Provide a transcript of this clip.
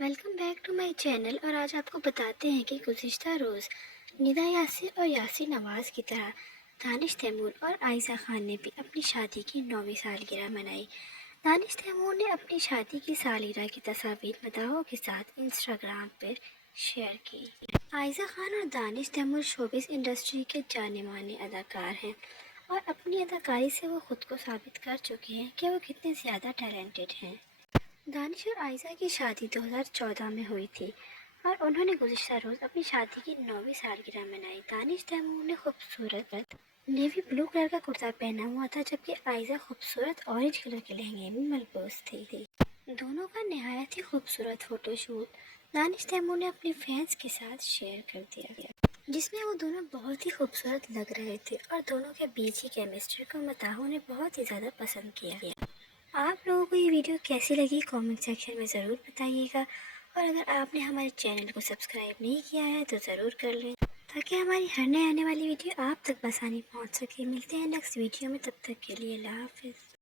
Welcome back to my channel. और आज आपको बताते हैं कि गुज़िश्ता रोज़ निदा यासिर और यासिर नवाज़ की तरह दानिश तैमूर और आयशा खान ने भी अपनी शादी की 9वीं सालगिरह मनाई। दानिश तैमूर ने अपनी शादी की सालगिरह की तस्वीर मदाहों के साथ इंस्टाग्राम पर शेयर की। आयशा खान और दानिश तैमूर शोबिस इंडस्ट्री के जाने माने अदाकार हैं और अपनी अदाकारी से वो खुद को साबित कर चुके हैं कि वो कितने ज़्यादा टैलेंटेड हैं। दानिश और आयशा की शादी 2014 में हुई थी और उन्होंने गुज़िश्ता रोज़ अपनी शादी की 9वीं सालगिरह मनाई। दानिश तैमूर ने खूबसूरत नेवी ब्लू कलर का कुर्ता पहना हुआ था, जबकि आयशा खूबसूरत ऑरेंज कलर के लहंगे में मलबूस थी। दोनों का नहायत ही खूबसूरत फोटोशूट दानिश तैमूर ने अपने फैंस के साथ शेयर कर दिया, जिसमें वो दोनों बहुत ही खूबसूरत लग रहे थे और दोनों के बीच की केमिस्ट्री को मताहों ने बहुत ही ज़्यादा पसंद किया। आप लोगों को ये वीडियो कैसी लगी कमेंट सेक्शन में ज़रूर बताइएगा। और अगर आपने हमारे चैनल को सब्सक्राइब नहीं किया है तो ज़रूर कर लें, ताकि हमारी हर नए आने वाली वीडियो आप तक आसानी पहुंच सके। मिलते हैं नेक्स्ट वीडियो में, तब तक के लिए अल्लाह हाफ़िज़।